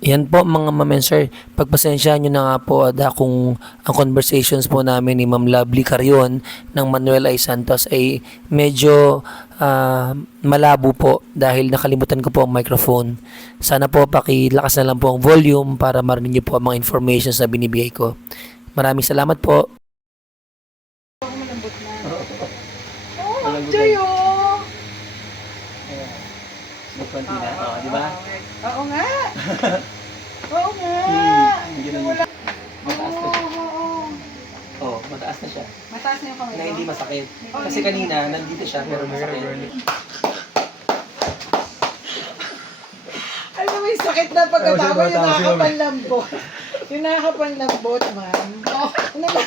Yan po mga ma'am and sir, pagpasensyahan nyo na nga po kung ang conversations po namin ni Ma'am Lovely Carion ng Manuel I. Santos ay medyo malabo po dahil nakalimutan ko po ang microphone. Sana po pakilakas na lang po ang volume para marinig nyo po ang mga informations na binibigay ko. Maraming salamat po. Malambot na. Oh, Joy, Konti na, di ba? Oo nga. Oo nga. Ganun. Wala. Mataas na siya. Oo. Mataas na siya. Mataas na yung kamay Na ko. hindi masakit. Kasi kanina, nandito siya, pero masakit. Alam mo yung sakit na pagkatawa, yung nakakapanlambot. Yung nakakapanlambot, ma'am. Ano ba?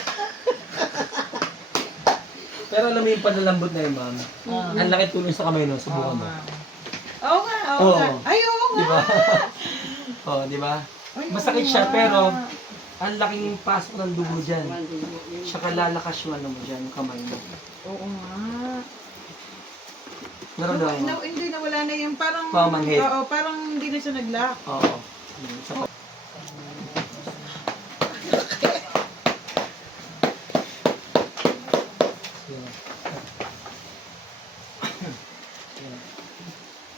Pero alam mo yung panlalambot na yun, ma'am. Ang laki tulong sa kamay, no? Subukan mo. Oo nga, oo nga. Ay, oo nga. Di ba? Oo, di ba? Ay, Masakit oo siya, nga. pero ang laking pasok ng dugo dyan. Tsaka lalakas yung ano mo dyan, yung kamay mo. Oo nga. Naramdaman mo? Hindi na, wala na yung parang... Pamanhid. Oo, parang hindi na siya nag-lock. Oo.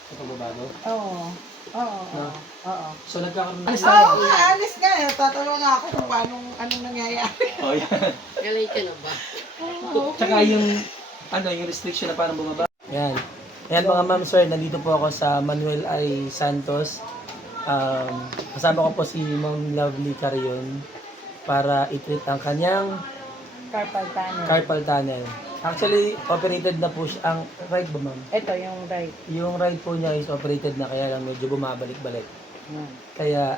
Sa pagbabago. Oo. Oo. No? Oo. So nagkakaroon na Oo nga, alis nga. Tatawa nga ako kung anong nangyayari. Oh, yan. Galay ka na ba? Tsaka yung yung restriction na parang bumaba. Yan. Ayan mga ma'am sir, nandito po ako sa Manuel I. Santos. Kasama ko po si Ma'am Lovely Carion para i-treat ang kanyang Carpal tunnel. carpal tunnel. Actually, operated na po siya. Ang right ba ma'am? Ito, yung right. Yung right po niya is operated na kaya lang medyo bumabalik-balik. Kaya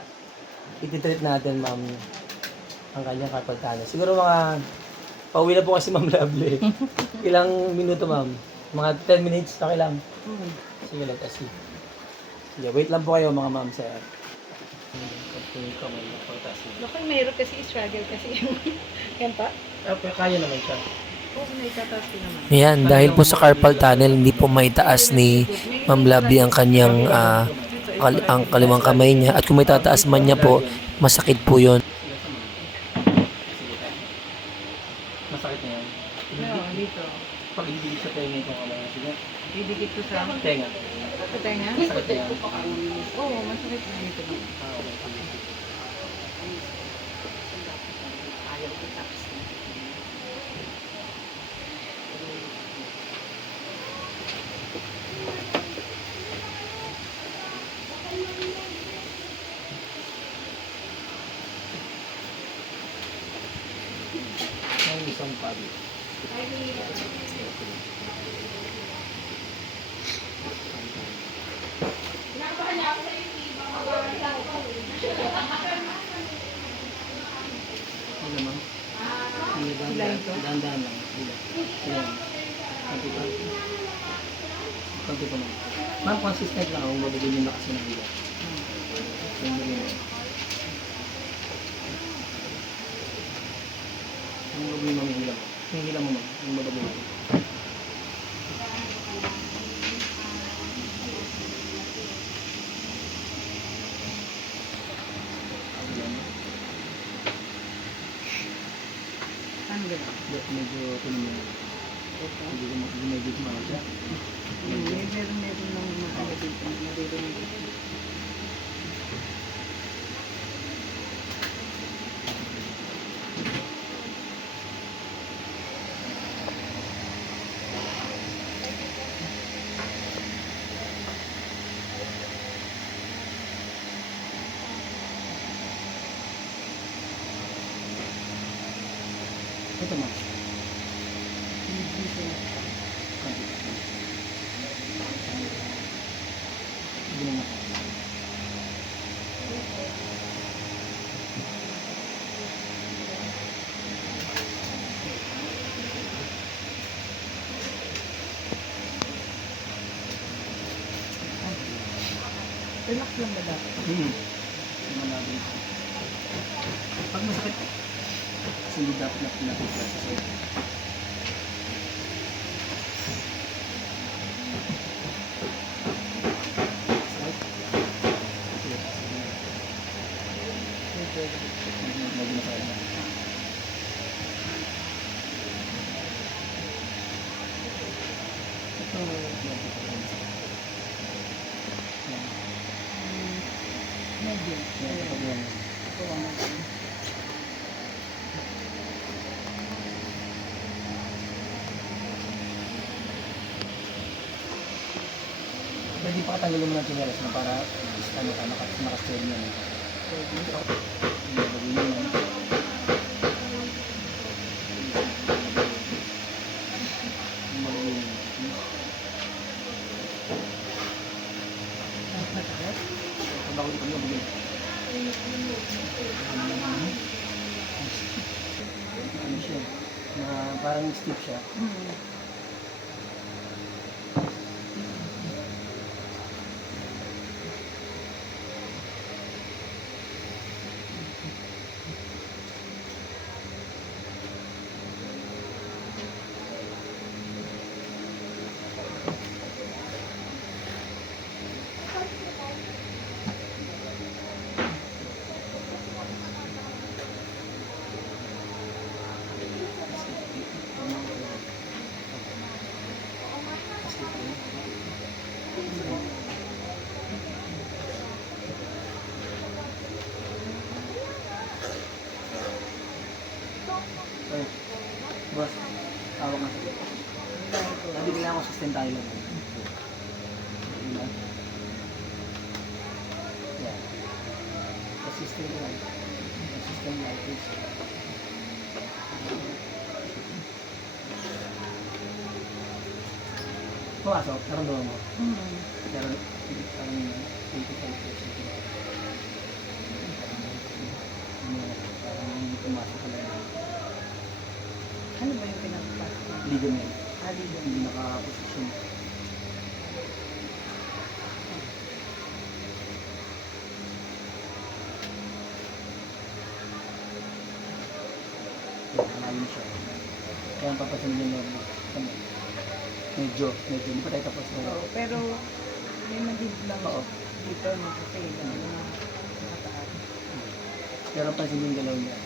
i-treat natin ma'am ang kanyang carpal tunnel. Siguro mga pauwi na po kasi Ma'am Lovely. Ilang minuto ma'am? Mga 10 minutes, okay lang. Sige, let us see. Sige, wait lang po kayo mga ma'am sir. Lokal mayroon kasi struggle kasi yung ganito. Okay, kaya naman siya. Oo, may tatas din naman. Yan, dahil po sa carpal tunnel, hindi po maitaas ni Ma'am Lovely ang kanyang ang kaliwang kamay niya. At kung may tataas man niya po, masakit po yun. Masakit na yan. Oo, dito. Pag hindi sa tenga itong kamay. Sige. Didikit ko sa... Tenga. Sa tenga? Masakit na yan. Oo, masakit na dito. Ang isang pagi. Ano ma'am? Dahan-dahan lang. Ayan. Konti pa. Konti pa ma'am. Ma'am, consistent lang kung babagin yung lakas ng hila. Sandali mo. Ang babagin mo yung hila mo. Yung hila mo ma'am. Yung babagin mo. Ano gano'n? Medyo tinignan mo. Hindi ko medyo tumawag siya. Meron ng mga dito. Maririnig. Ito ma'am. Hindi naman. Relax lang ba dapat? Pag masakit, kasi hindi dapat na pinapipila sa sa'yo. Sakit? Medyo masakit na. Ito, Medyo. pwede pa katanggalin mo ng chinelas na para ano ka, naka-steady yan. Bagay yun yan. Bagay yun. Bago di kami bagay. Ano siya? Na parang stiff siya. Ay, boss, tawag nga sa Hindi kailangan ko sustain tayo lang. Diba? Yeah. Sustain lang. Sustain lang, please. Pumasok, naramdaman mo. Pero, parang 85%. Parang hindi pumasok ka lang. Ano ba yung pinagpapalambot? Ligament. Aligan. Hindi nakaposisyon. Malalim siya. Kaya ang papasin din lang kami. Medyo, hindi pa tayo tapos na. Oo, pero may madid lang Oo. dito no kasi lang na nakataas. Pero pansin yung galaw niya.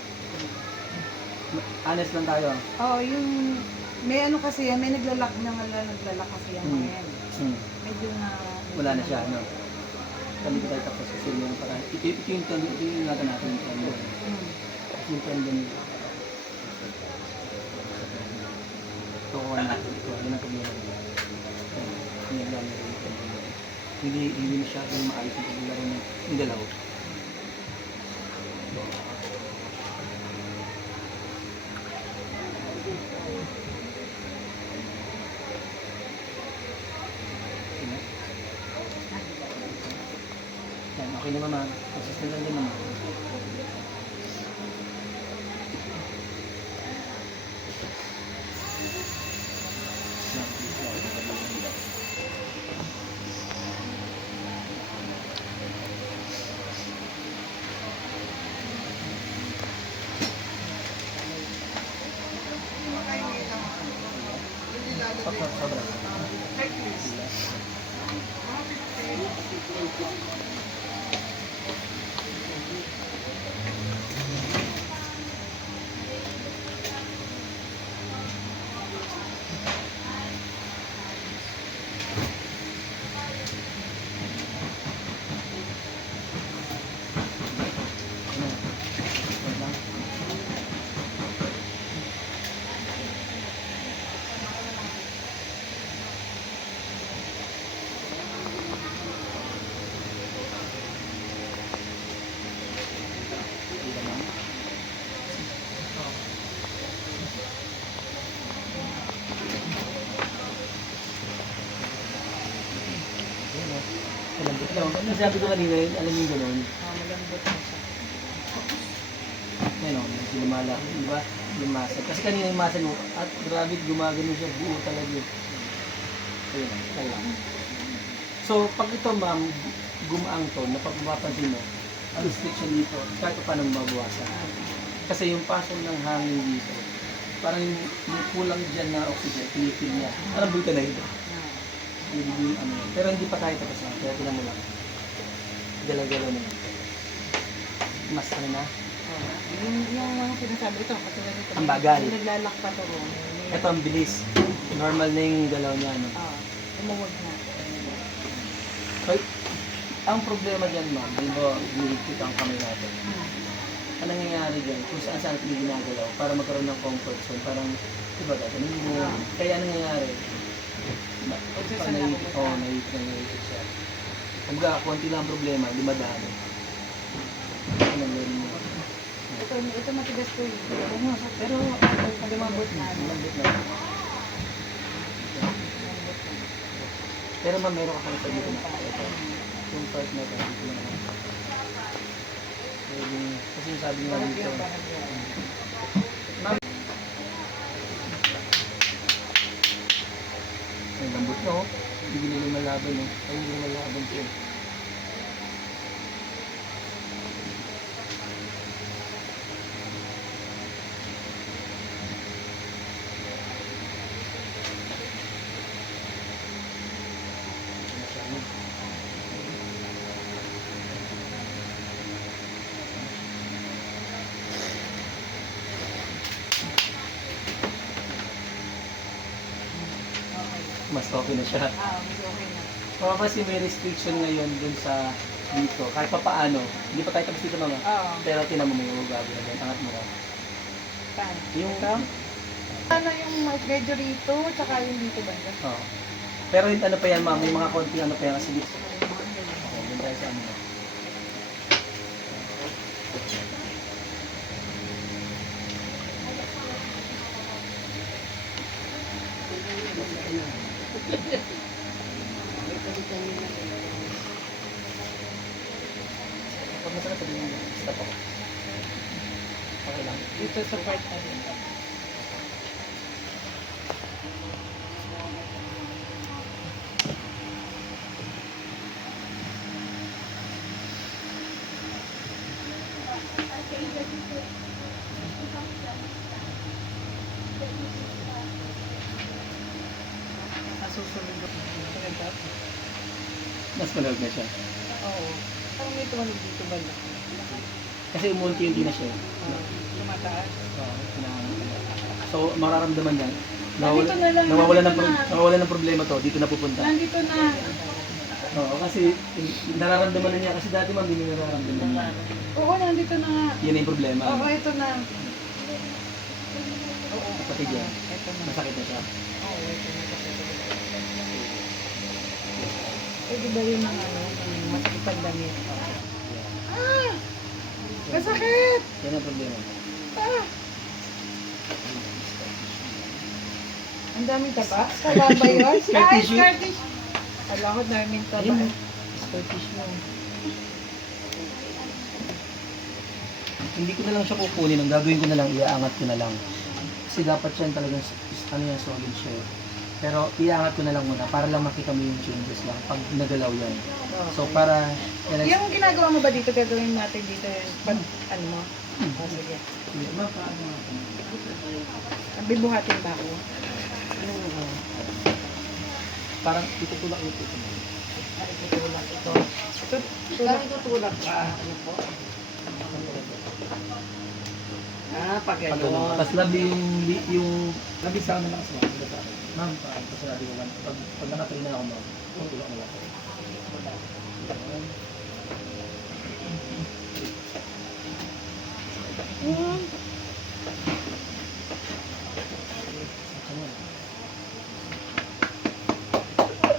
Honest lang tayo. Oo, yung may ano kasi yan, may naglalak kasi yan Hmm. ngayon. Hmm. Medyo na Wala na siya, no? Kami pa tayo tapos kasi yung parang, ito yung tendon, ito yung natin natin yung tendon. Ito yung tendon nito. Ito ko natin, ito, yun ang problema nila. Hindi naglaro yung tendon nito. Hindi masyadong maayos yung paglaro ng galaw. Yan, okay naman ma'am. Consistent lang din naman. Sobra. Malambot lang. Ano sabi ko kanina yun, alam mo yung gano'n? malambot na siya. Yan o, medyo lumala. Di ba? Yung muscle. Kasi kanina yung muscle mo, at grabe gumagano siya, buo talaga yun. Ayun, kaya. So, pag ito ma'am, gumaang to, napapansin mo, ang restriction dito, kahit pa paano mabawasan. Kasi yung pasok ng hangin dito, parang yung kulang dyan na oxygen, pinipil niya. Parang bulka na ito. Yung ano yun. Pero hindi pa tayo tapos na, kaya tinan mo lang. Galaw-galaw na yun. mas ano na. Yung mga sinasabi ito, kasi ganito. Ang bagal. Yung naglalak pa to. Ito ang bilis. Normal na yung galaw niya, no? Lumuwag na. So, ang problema dyan, ma'am, di ba, hinihigpit ang kamay natin. Ang nangyayari dyan, kung saan saan hindi ginagalaw, para magkaroon ng comfort zone, parang, di ba, ganun mo. Kaya ang nangyayari, naipit siya. Kumbaga, konti lang ang problema, di madami. Ano ang gawin mo? Ito matigas to eh. Pero, lumabot na. Lumabot na. Pero ma'am, meron ka kami sa dito na. Ito. Yung part na ito, dito na naman. Kasi yung sabi nga dito. Ma'am. Ay, lambot na oh. Hindi nila malaban oh. Ay, hindi nila malaban siya. Mas okay na siya. Mas okay na. Mapapansin may restriction ngayon dun sa dito. Kahit pa paano, hindi pa tayo tapos dito mga. Pero tinan mo yung gabi na yan. Angat mo na. Saan? Yung Ano yung medyo rito, tsaka yung dito banda? Oo. Pero yung ano pa yan ma'am, may mga konting ano pa yan kasi dito. Okay, dun tayo sa ano. Pag masarap pa din yung stop ako. Okay lang. Dito sa part na din. Nasusunod ako. Mas malag na siya. Oo. Parang may tumanog dito banda. Kasi umunti-unti na siya. Tumataas. So, mararamdaman yan. Nandito na lang, Nawawala ng problema to, dito na pupunta. Nandito na. Oo, kasi nararamdaman na niya. Kasi dati ma'am, hindi niya nararamdaman. Oo, nandito na nga. Yan na yung problema. Oo, ito na. Oo. Kapatid yan. Ito na. Masakit na siya. Oo, ito na. Pwede ba yun ng ano, ng masakit ang damit? Ah! Masakit! Yan ang problema. Ah! Ang daming taba? Taba ba yun? Scar Ay, tissue? scar tissue. Alam ko, daming taba. Ayun. Scar tissue mo. Hindi ko na lang siya kukunin. Ang gagawin ko na lang, iaangat ko na lang. Kasi dapat yan talagang, ano yan, solid siya. Pero iaangat ko na lang muna para lang makita mo yung changes lang pag nagalaw yan. So para... Yung ginagawa mo ba dito, gagawin natin dito yun? Pag, ano mo? Oh, sige. Bibuhatin ba ako? Parang itutulak yung puso mo. Tutulak ito. Parang tutulak ka. Ano po? Pag gano'n. Tapos labi yung labi sa akin na lang sa mga. Ma'am, pasalabi ko lang. Pag nakatrain na ako, ma'am, tutulak na lang ako.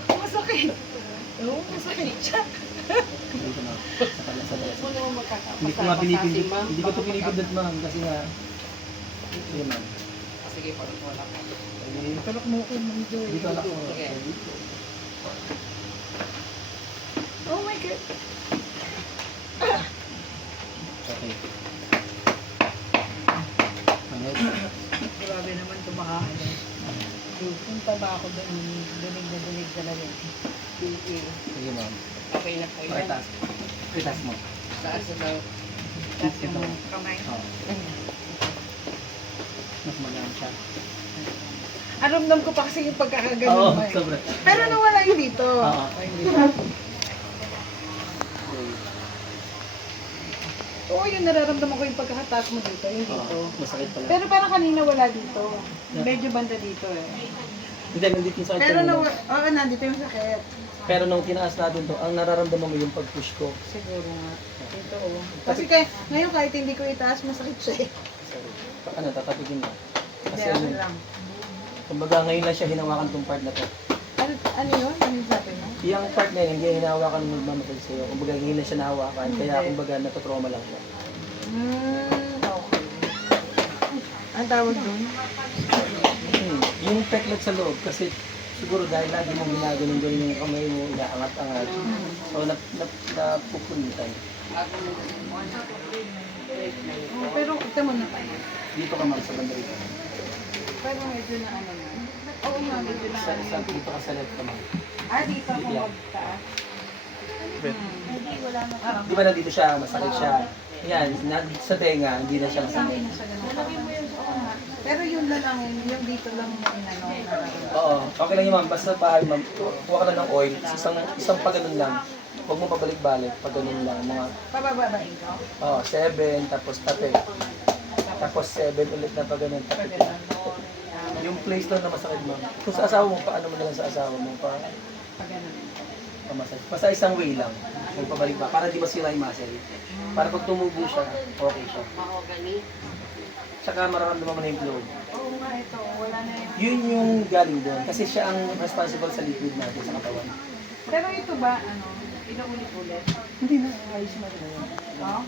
Masakit. Oo, masakit siya. Dito na. Sa pala. Mo naman makakapasa. Hindi ko nga pinipindot. Hindi ko ito pinipindot, ma'am, kasi nga. Sige, ma'am. Sige, pag-tulak ka. Tulak mo ko, ma'am Joy. Dito alak mo. Oh my God. Okay. Grabe naman tumakaan. Punta ba ako doon? Dunig na dunig talaga. Sige, ma'am. Okay na po Okay, yan. taas. Okay, taas mo. Taas daw. Taas yung kamay. Oo. Mas magaan siya. Aramdam ko pa kasi yung Oo, pagkakaganon mo eh. sobra. Pero nawala yung dito. Oo. Ay, dito. Oo, yung nararamdaman ko yung pagkakataas mo dito, yung dito. Masakit pala. Pero parang kanina wala dito. Medyo banda dito eh. Hindi, nandito yung sakit Pero kanina. oo, nandito yung sakit. Pero nung tinaas natin to, ang nararamdaman mo yung pag-push ko. Siguro nga. Ito oh. Kasi ngayon kahit hindi ko itaas, masakit siya eh. Sorry. Ano, tatapigin mo. Hindi, Kasi ano lang. kumbaga ngayon lang siya hinawakan tong part na to. Ano yun? Ano yung sabi mo? Yung part na yun, hindi niya hinahawakan ng magmamasal sa'yo. Kumbaga ngayon lang siya nahawakan, kaya kumbaga natotrauma lang siya. Okay. Ang tawag dun? Yung peklat sa loob, kasi siguro dahil lagi mo ginaganon doon yung kamay mo, inaangat-angat. So, napupunitan. Pero ito mo na. Dito ka ma'am sa banda rito. Pero medyo na ano na. Oo nga, medyo na ano yun. Dito ka sa left ka ma'am. Dito ako magtaas. Di ba nandito siya, masakit siya. Yan, sa tenga, hindi na siya masakit. Hindi na siya ganun. Oo nga. Pero yun na lang, yung dito lang mo inano. Oo, okay lang yun ma'am. Basta pahay ma'am, kuha ka lang ng oil. Isang pa ganun lang. Huwag mo pabalik-balik, pag ganun lang. Mga, Pabababain ko? 7, tapos tape. Tapos 7 ulit na pa ganun. Pag ganun. Yung place lang na masakit ma'am. Kung sa asawa mo, paano mo na lang sa asawa mo? Pag ganun. Pamasakit. Basta isang way lang. Huwag pabalik ba? Para di masira yung muscle. Para pag tumubo siya, okay siya. Tsaka mararamdaman mo na yung flow. Oo nga ito, wala na yung... Yun yung galing doon. Kasi siya ang responsible sa liquid natin sa katawan. Pero ito ba, ano, inuulit-ulit? Hindi na, ayos na rin. No?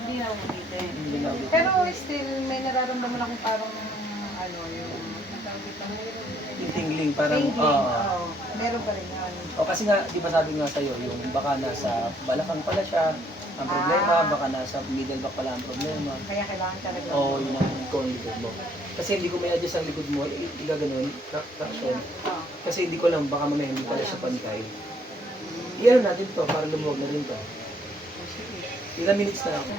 Hindi na ulitin. Hindi na ulit. Pero still, may nararamdaman akong parang, ano, yung... Yung tingling, parang, Tingling, oo. Meron pa rin yan. O kasi nga, di ba sabi nga sa'yo, yung baka nasa balakang pala siya, ang problema, baka nasa middle back pala ang problema. Kaya kailangan talaga. O yun ang ikaw ang likod mo. Kasi hindi ko may adjust ang likod mo, igaganon, traction. Oo. Kasi hindi ko alam, baka mamaya hindi pala siya panikay. Iyan natin to para lumuwag na rin to. Ilang minutes na ako.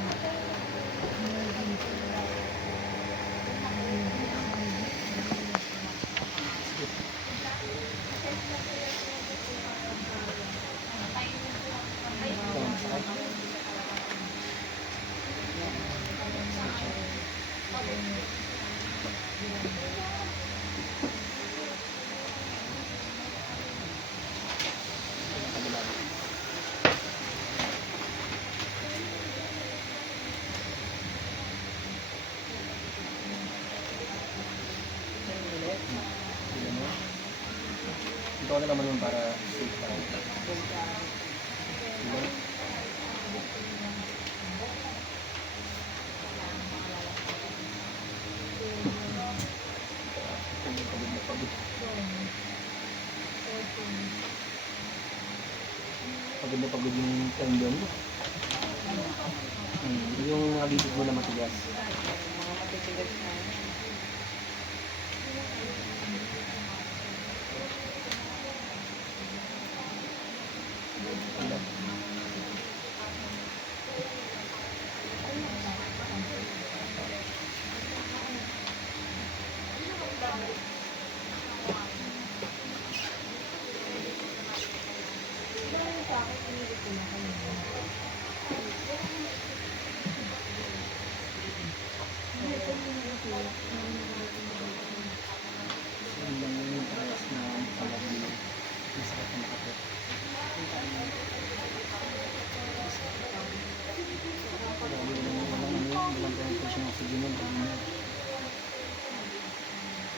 Ito ko na naman yun para safe tayo. Diba? Pagod na pagod yung tendon mo. Yung mga bibig mo na matigas. Mga matitigas na.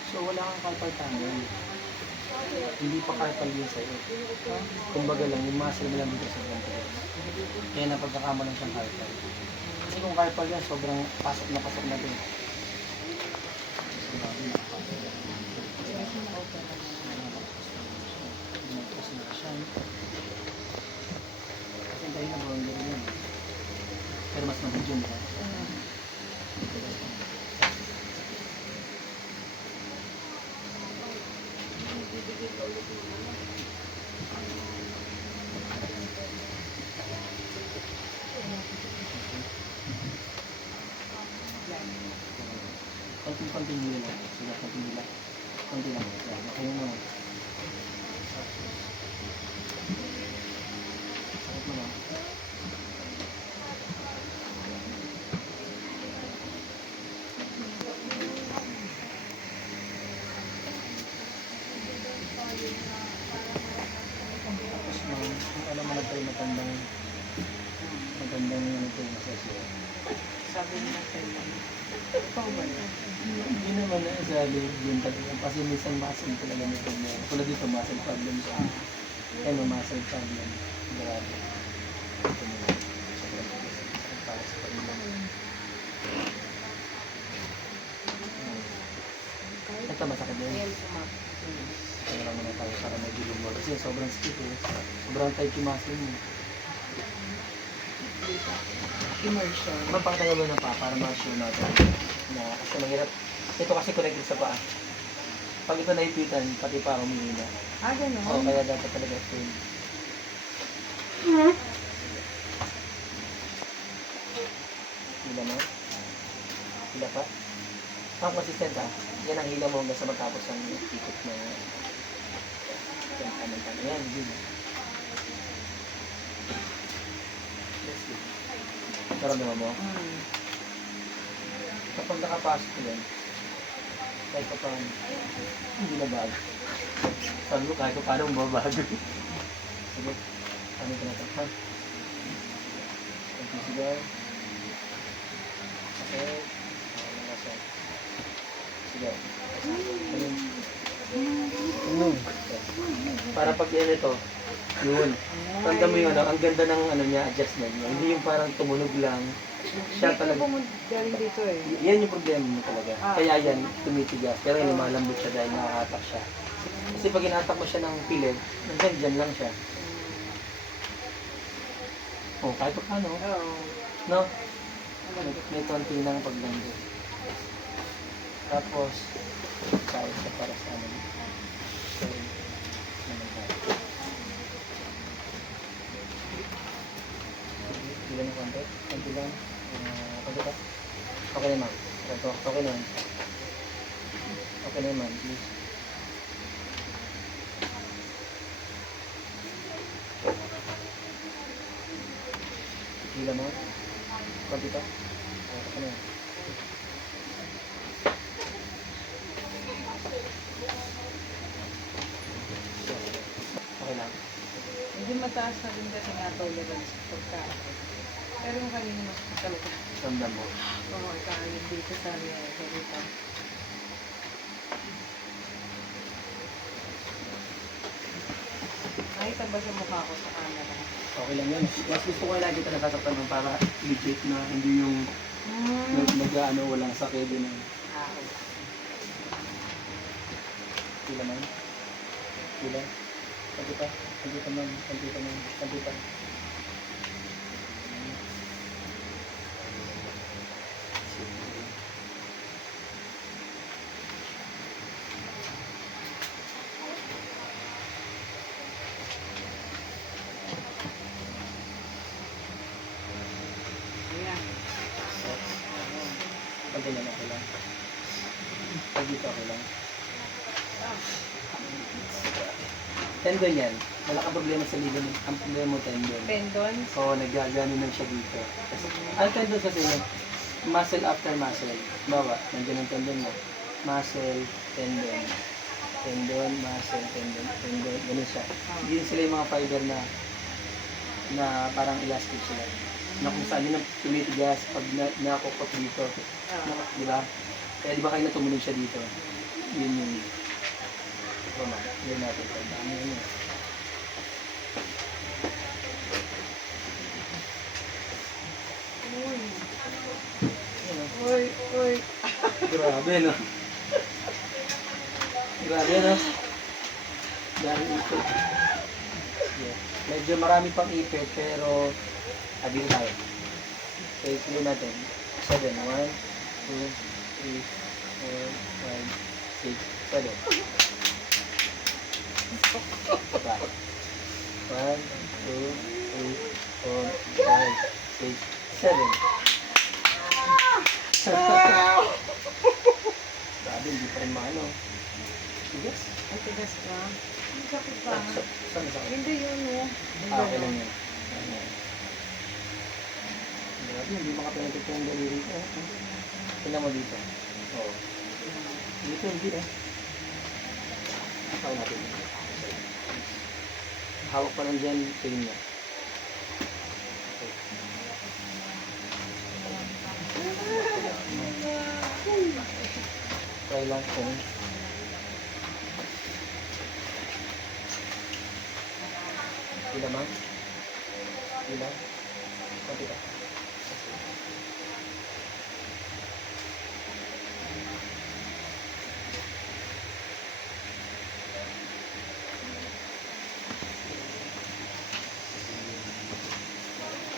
So wala kang carpal tunnel. Hindi pa carpal yun sa'yo. Kumbaga lang, yung muscle mo lang dito sa ventricle. Kaya napagkakama lang siyang carpal. Kasi kung carpal yan, sobrang pasok na din. Kasi tayo na bawang gano'n yan. Pero mas magod yun, ha? Konting-konting nila lang. Sila konting nila. Konti lang. Yan. Okay mo naman. Sakit mo lang. Ganda ng ano ito yung masasya. Sabi nila sa'yo. Ikaw ba yun? Hindi naman na sabi din talaga. Kasi minsan muscle talaga may problema. Tulad dito, muscle problem siya. Kaya may muscle problem. Grabe. Ito mo lang. Sobrang para sa pag-ibang. Ito masakit din. Kaya lang muna tayo para may bilog mo. Kasi sobrang stiff eh. Sobrang tight yung muscle mo. Immersion. Magpakatagal mo na pa para ma-sure natin na kasi mahirap. Ito kasi connected sa paa. Pag ito naipitan, pati pa humihina. Ah, gano'n? Oo, kaya dapat talaga full. Hila mo? Hila pa? Ang consistent ha. Yan ang hila mo hanggang sa matapos ang ikot na kanan-kanan. Yan, hila. Let's see. Naramdaman mo? Kapag nakapasok ko yan, kahit pa paano, hindi na bago. Sabi ko kahit pa paano mababago. Sige, ano ka na ito, ha? Sige. Okay. Sige. Tunog. Para pag yan ito, yun. Tanda mo yung ano, ang ganda ng ano niya, adjustment niya. Hindi yung parang tumunog lang. Siya talaga. Galing dito eh. Yan yung problema mo talaga. Kaya yan, tumitigas. Pero yung lumalambot siya dahil nakakatak siya. Kasi pag inatak mo siya ng pilit, nandyan dyan lang siya. Oh, kahit pa paano. Oo. No? May konti lang paglambot. Tapos, kahit siya para sa ano. Sorry. Ilan yung konti? Konti lang. Konti pa. Okay naman. Ito, okay naman. Okay naman, please. Hila mo. Konti pa. Okay naman. Okay lang. Hindi mataas na din kasi nga tolerance pagka. Pero yung kanina mas talaga. Ramdam mo. Oo, ikaayod dito sa ganito. Nakita ba sa mukha ko sa camera? Okay lang yan. Mas gusto ko lagi ito nasasaktan ng para legit na hindi yung nag-ano, walang sakit din. Ah, okay. Hila man. Hila. Konti pa. Konti pa man. Konti pa man. Konti pa. Ayan. Pag ganyan okay lang. Pag dito okay lang. Tendon yan. Wala kang problema sa ligament. Ang problema mo tendon. Tendons. So, nagagano lang siya dito. Kasi, ang tendon kasi, muscle after muscle. Bawa, nandiyan ang tendon mo. Muscle, tendon. Tendon, muscle, tendon, tendon. Ganun siya. Yun sila yung mga fiber na parang elastic sila. Na kung saan yun ang tumitigas pag nakukot dito. Di ba? Kaya di ba kayo natumunog siya dito? Yun yung yun natin. Tandaan mo yun. Uy. Yun, oh. Uy, uy. Grabe, no? Grabe, no? Dahil ipit. Yeah. Medyo marami pang ipit, pero agil tayo. So, ituloy natin. 7. 1, 2, 3, 4, 5, 6, 7. Diba? 1, 2, 3, 4, 5, 6, 7. Grabe, hindi pa rin maano. Tigas? Ay, tigas ka. Ang sakit pa. Saan na sakit? Hindi yun, no? Okay lang yan. Ayan. Grabe, hindi makapenetrate yung daliri ko. Tingnan mo dito. Oo. Dito, hindi eh. Okay natin. Hawak pa lang dyan, tingin mo. Okay. lang kung ilan ma'am? Ilan? Pati ka.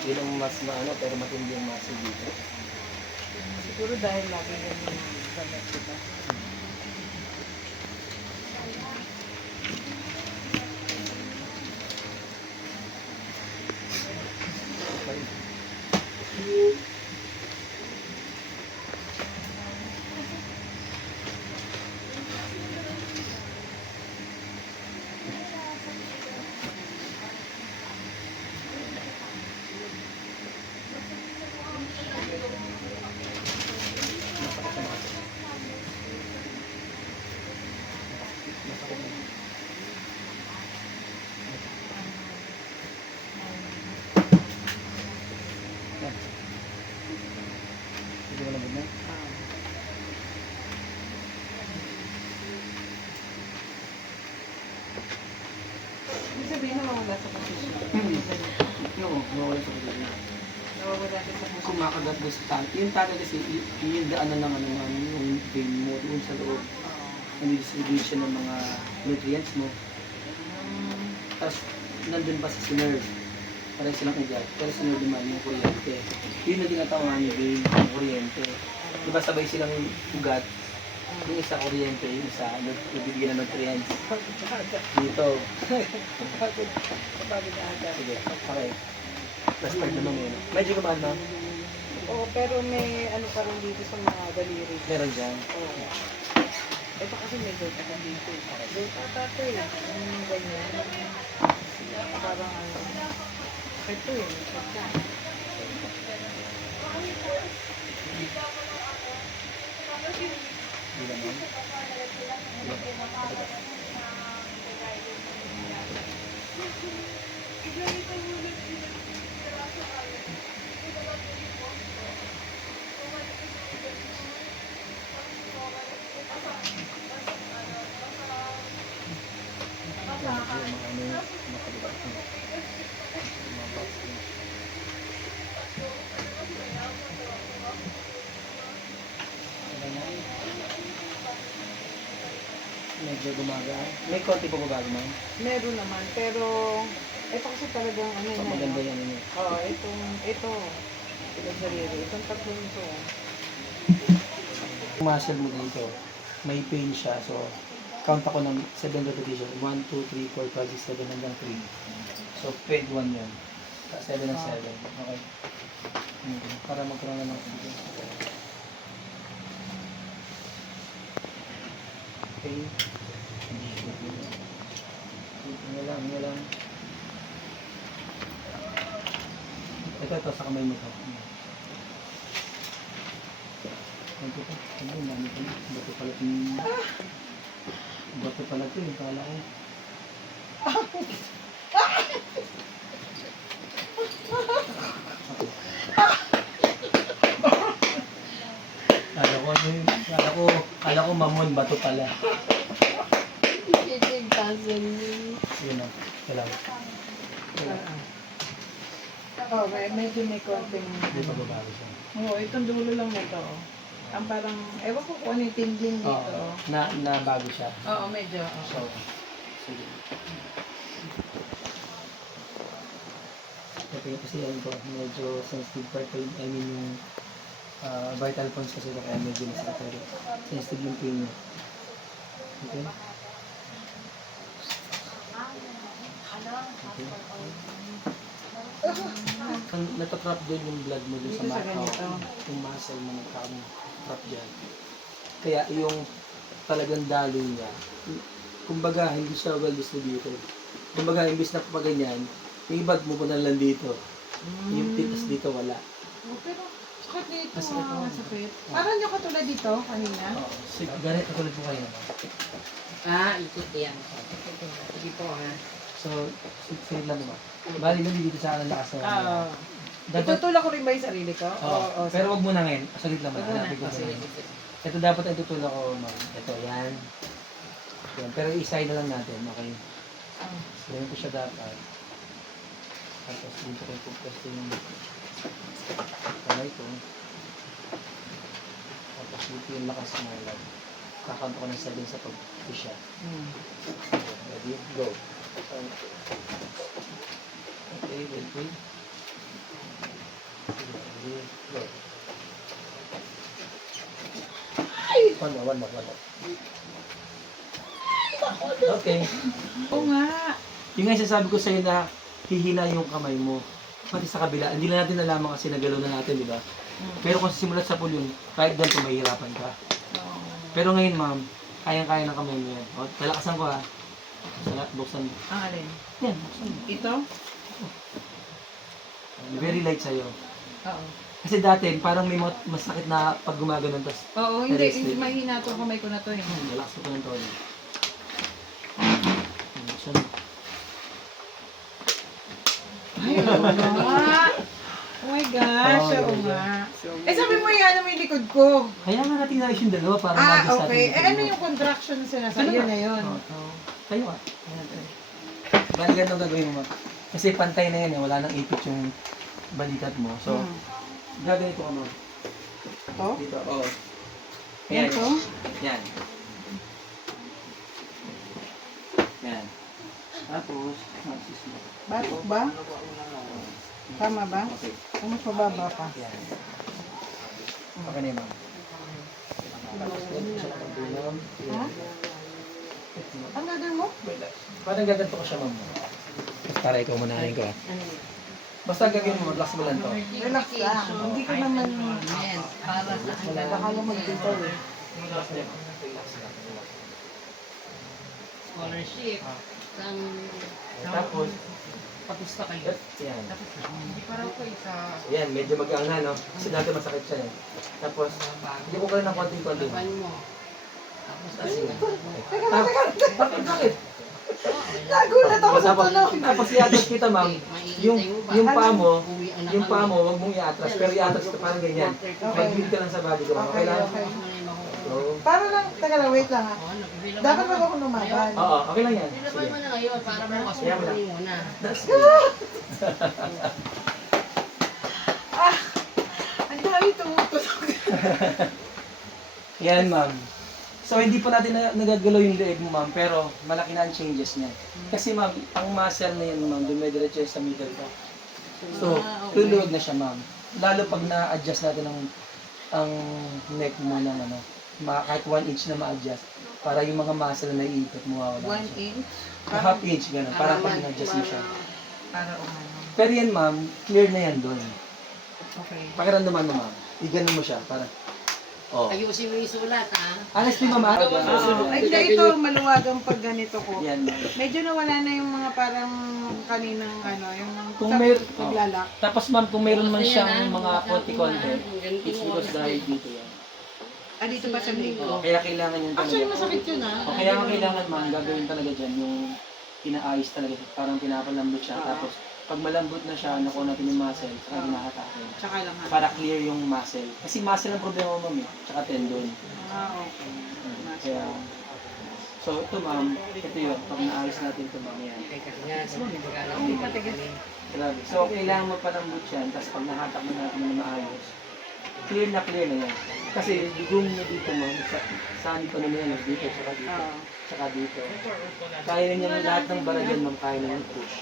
Yun ang mas maano pero matindi yung muscle dito. Siguro dahil lagi ganyan sa diba? Hindi mo labod na? Ibig sabihin nawawala sa posisyon. Oo, mawala sa pagkakas. Nawawala din sa posisyon. Kumakagat doon sa tali. Yung tali kasi, yung daanan ng ano naman, yung vein mo, doon sa loob. Ang distribution ng mga nutrients mo. Tapos, nandun pa sa nerve. Parang silang ugat. Pero sa nerve naman yung kuryente. Yun na tinatawag yung vein, yung kuryente. Diba sabay silang ugat? Yung isa kuryente, yung isa nabibigyan ng nutrients. Dito. Kapagod na agad. Sige, okay. Last part naman yun. Medyo gumaan na. Oo, pero may ano pa rin dito sa mga daliri. Meron dyan. Oo. Ito kasi may gold ako dito. Gold ata ito eh. Yung ganyan. Parang ano. Ito eh. Ito. Hindi naman. Medyo gumagaan. May konti pa babago man. Meron naman, pero ito kasi talagang ano So, na maganda yun. yan ano. Oo, ito. Itong daliri. Itong tatlong ito. Yung muscle mo dito, may pain siya. So, count ako ng 7 repetition. 1, 2, 3, 4, 5, 6, 7 hanggang 3. So, peg 1 yun. 7 ng 7. Okay. Para magkaroon na ng pain. Hinga lang. Ito, sa kamay mo ito. Ito, ang dami ko na. Bato pala ito, yung kala ko. Kala ko mamon, bato pala. Kiting puzzle. Yun na, kailangan. Oo, medyo may konting... Hindi pa babago siya. Oo, itong dulo lang na ito. Ang parang, ewan ko kung ano yung tingling dito. Oo, na bago siya. Oo, medyo. Oo. So, sige. Ito yung kasi yan ko, medyo sensitive part ko yung, I mean yung vital points kasi ito kaya medyo masakit pero sensitive yung pain niya. Okay? Natatrap din yung blood mo dun sa Dito sa ganito. yung muscle mo nagka-trap dyan. Kaya yung talagang dalo niya, kumbaga hindi siya well distributed. Kumbaga imbis na pa ganyan, yung ibag mo na lang dito. Yung titas dito wala. Oh, pero sakit dito. Masakit naman. Masakit. Parang yung katulad dito kanina. Oo. Ganit katulad po kayo. Ikot yan. Sige po ha. So, sige lang ba? Bali lang dito sa akin lakas na. Dapat, Itutulak ko rin ba yung sarili ko? oo. Pero wag mo na ngayon. Saglit lang Wag muna. muna. Hanapin ko Sige, muna. sige. Ito dapat ang tutulak ko, ma'am. Ito, yan. Yan. Pero isa na lang natin, okay? So, yun po siya dapat. Tapos dito kayo pupwesto yung para ito. Tapos dito yung lakas ng lag. Kakanto ko ng 7 sa pag-push siya. Ready? Go. Okay, wait. Ready? Go. One more. Okay. Oo nga. Yung nga sasabi ko sa'yo na hihina yung kamay mo. Pati sa kabila, hindi na natin nalaman kasi nagalaw na natin, di ba? Pero kung simulat sa pool yun, kahit ganito mahihirapan ka. Pero ngayon, ma'am, kayang-kaya ng kamay mo yan. O, talakasan ko ha. Buksan mo. Ang alin? Yan, buksan mo. Ito? Very light sa'yo. Oo. Kasi dati, parang may masakit na pag gumaganon, tapos Oo, hindi mahina itong kamay ko na to eh. relax ko ng tono. Buksan mo. Ay, oo nga. Oh my gosh, Oo, oo ganyan. nga. Eh sabi mo yan, ano yung likod ko? Kaya nga natin nais yung dalawa para mag-adjust natin Okay. yung Eh ano likod mo. yung contraction na sinasabi? Yun na yun. Oo. Tayo ka. Bali ganito ang gagawin mo. Kasi pantay na yan eh. Wala nang ipit yung balikat mo. So, gaganito ka mo. Ito? Dito. Oo. Ito? Yan. Yan. Tapos, axis mo. Batok ba? Tama ba? Okay. O mas mababa pa? Yan. Okay na yun, ma'am. Tapos, ganito siya nakabulong. Ha? Ang gagawin mo? Parang gaganto ko siya, ma'am. Para ikaw manahin ko. Basta gagawin mo, mag-relax mo lang to. Relax lang. Hindi ko naman... Yes, para sa Baka lang mag-dito eh. scholarship. Sang Tapos, papusta kayo. yan. Hindi para ko isa Yan, medyo mag-ang na, no? Kasi dati masakit siya eh. Tapos, hindi ko kayo ng konting-konti. ban mo. Tapos kasi Bakit? Nagulat ako sa tanong. Tapos i-atras kita, ma'am. Yung paa mo, wag mong i-atras. Pero i-atras ka parang ganyan. Mag-build ka lang sa body ko. Okay lang? Okay. Oo. Para lang, taga lang, wait lang ha. Dapat wag ako lumaban. Oo, okay lang yan. Nilaban Sige. mo na ngayon para bukas Kaya mo mo na. muna. That's good. Ang dami tumututok. Yan, ma'am. So, hindi pa natin nagagalaw yung leeg mo, ma'am, pero malaki na ang changes niya. Kasi, ma'am, ang muscle na yan, ma'am, dumidiretso sa middle back. So, luluwag na siya, ma'am. Lalo pag na-adjust natin ang neck mo ng ano, kahit 1 inch na ma-adjust, para yung mga muscle na naiipit mo, mawala 1 siya. inch? Half inch, gano'n, para pag na-adjust mo siya. Para umano. Pero yan, ma'am, clear na yan doon. Okay. Pakiramdaman mo, ma'am. Iganon mo siya, para... Oh. Ayusin mo yung sulat, ha? Honestly, ma'am, Oo. Ay, hindi, ito maluwagang pag ganito ko. yan, ma'am. Medyo nawala na yung mga parang kaninang ano, yung Kung may- paglalak. Tapos ma'am, kung mayroon man siyang mga konti-konti, it's because dahil dito yan. Ah, dito pa sa leg ko. Kaya kailangan yun talaga. Actually, masakit yun ah. O kaya nga kailangan ma'am, gagawin talaga dyan yung inaayos talaga. Parang pinapalambot siya. Tapos pag malambot na siya, nakuha natin yung muscle, saka hinahatakin. Tsaka lang ha. Para clear yung muscle. Kasi muscle ang problema mo ma'am eh. Tsaka tendon. Ah, okay. Kaya, so ito ma'am, ito yun. Pag naayos natin ito ma'am, yan. Kasi nga, Ang matigas. Grabe. So, kailangan magpalambot yan, tapos pag nahatak mo natin na maayos, clear na yan. Kasi digong na dito ma'am, saan pa naman yan, dito, tsaka dito, Oo. tsaka dito. Kaya niya lahat ng baragyan ma'am, kaya niya push.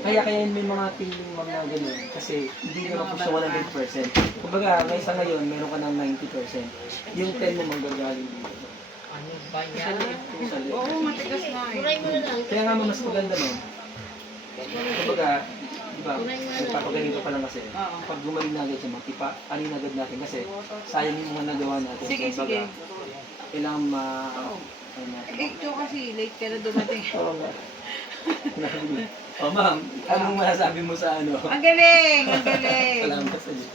Kaya may mga feeling ma'am na ganun, kasi hindi na ma-push na 100%. Kumbaga, may sa ngayon, meron ka ng 90%. Yung 10 mo manggagaling dito. ano ba yan? Sa left. Oo, matigas na eh. Turay mo na lang. Kaya nga ma'am, mas maganda ma'am. Kumbaga, di ba, nagpapagaling ka pa lang kasi. Oo. Pag gumaling na agad siya, anin agad natin kasi sayang yung mga nagawa natin. Sige, Kumbaga, sige. kailangan ano natin. Eh, ito kasi late ka na dumating. Oo nga. Oh ma'am, anong masasabi mo sa ano? Ang galing! Ang galing! Salamat sa iyo.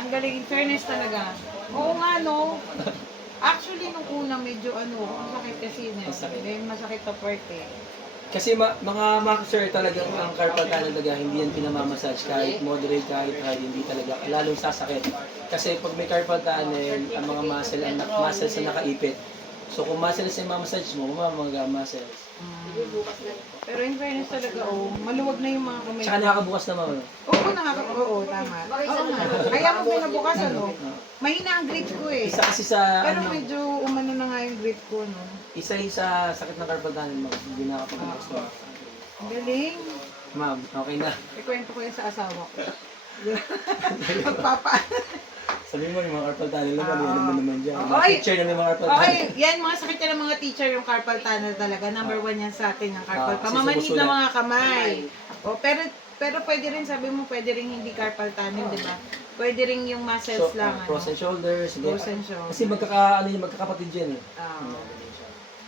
Ang galing. In fairness talaga. Oo nga, no? Actually, nung una, medyo ano, masakit kasi yun. Masakit. Then, masakit pa part eh. Kasi mga sir talagang ang carpal tunnel talaga hindi yan pinamamassage kahit moderate kahit hard hindi talaga lalong sasakit. Kasi pag may carpal tunnel, ang mga muscles na nakaipit. So kung muscles yung mamassage mo, mamamaga muscles. Pero in fairness talaga, maluwag na yung mga kamay. Tsaka nakakabukas naman. Oo, tama. Oo nga. Kaya mo pinabukas, ano? Mahina ang grip ko eh. Isa kasi sa Pero ano, medyo umano na nga yung grip ko, no? isa yung sa sakit ng carpal tunnel mo, hindi nakakapagbukas mo. Ang galing. Ma'am, okay na. Ikwento ko yan sa asawa ko. Magpapa. Sabi mo yung mga carpal tunnel naman, yan naman naman dyan. Oo, Mga ay. teacher na may mga carpal Okay, tunnel. yan mga sakit yan ng mga teacher yung carpal tunnel talaga. Number 1 yan sa atin yung carpal. Kasi Pamamanhid sumusulat. ng mga kamay. Pero pwede rin, sabi mo, pwede rin hindi carpal tunnel, di ba? Pwede rin yung muscles lang. Cross and shoulders. Cross and shoulders. Kasi magkakapatid yan eh.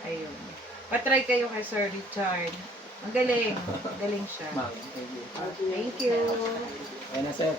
Ayun. Patry kayo kay Sir Richard. Magaling. Magaling siya. Ma'am, thank you. Thank you. Kaya na sir.